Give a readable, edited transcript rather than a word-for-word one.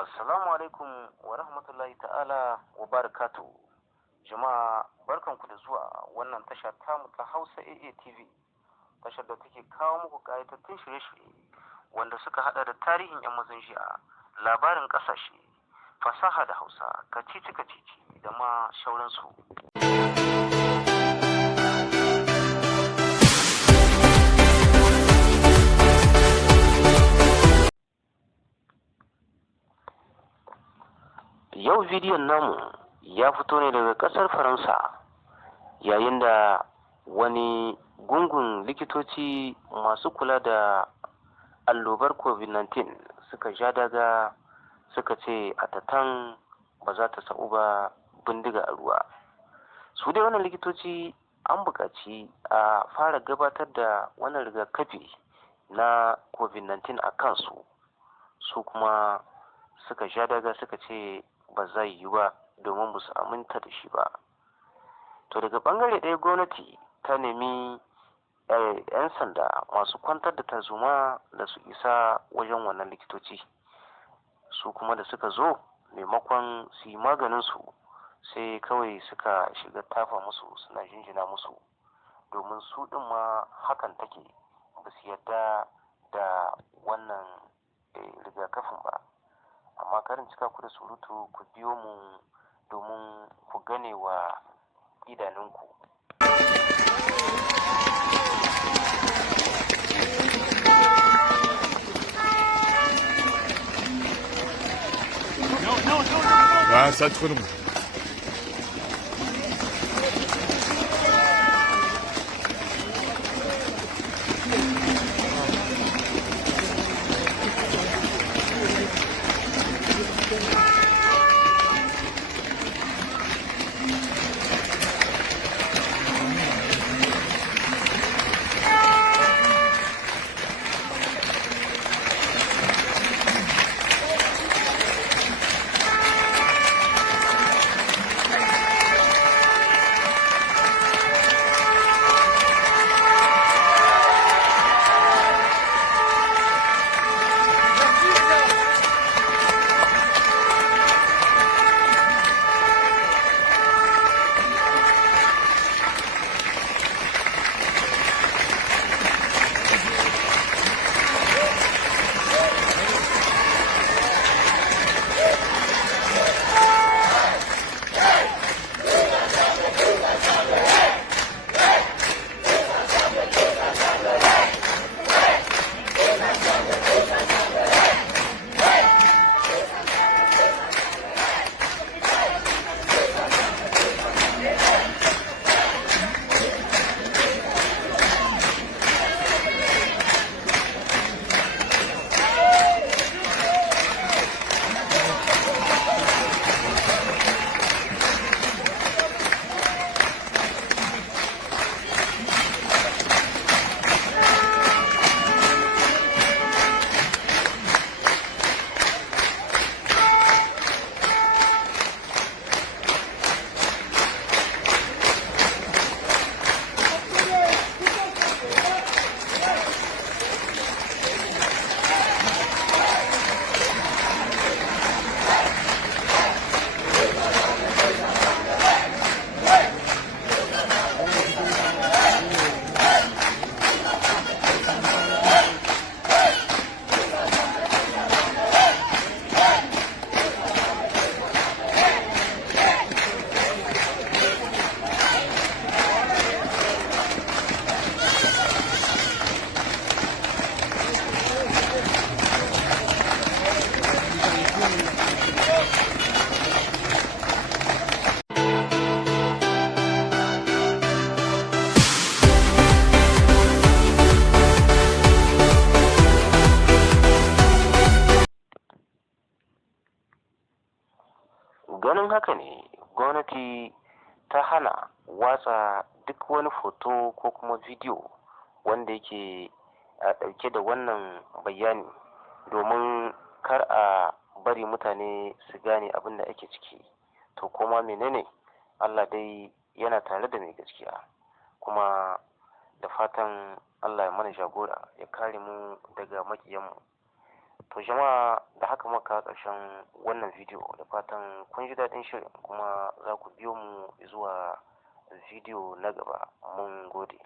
Assalamu alaikum wa rahmatullahi ta'ala wa barakatu. Jama'a barkanku da zuwa wannan tasha tamu ta Hausa AA TV, tashar da take kawo muku ƙayatattun shirye-shirye wanda suka hada da tarihin 'yan mazan jiya, labarin ƙasashe, fasaha da Hausa, kacici-kacici da ma shauransu. Yau bidiyon namu ya fito ne daga ƙasar Faransa, yayin da wani gungun likitoci masu kula da allobar COVID-19 suka ja daga suka ce a tatan ba za ta sa'u ba bindiga a ruwa. Su dai wannan likitoci an buƙaci a fara gabatar da wannan rigakafi na COVID-19 a kansu, su kuma suka ja daga suka ce ba zai yi ba domin ba su aminta da shi ba. To daga bangare ɗaya gwamnati ta nemi 'yan sanda masu kwantar da tarzoma da su isa wajen wannan likitoci, su kuma da suka zo maimakon su yi maganin su sai kawai suka shiga tafa musu suna jinjina musu, domin su ɗin ma hakan take, ba su yarda da wannan rigakafin ba. Amma karin cika ku da surutu, ku biyo mu domin ku gane wa idanunku. Ah, ça tourne. Ganin haka ne gwamnati ta hana watsa duk wani foto ko kuma bidiyo wanda yake a ɗauke da wannan bayani, domin kar a bari mutane su gane abin da ake ciki. To kuma menene, Allah dai yana tare da mai gaskiya, kuma da fatan Allah ya mana jagora, ya kare mu daga makiyanmu. To jama'a, da haka muka ƙarshen wannan bidiyo, da fatan kun ji daɗin shirin kuma za ku biyo mu zuwa bidiyo na gaba. Mun gode.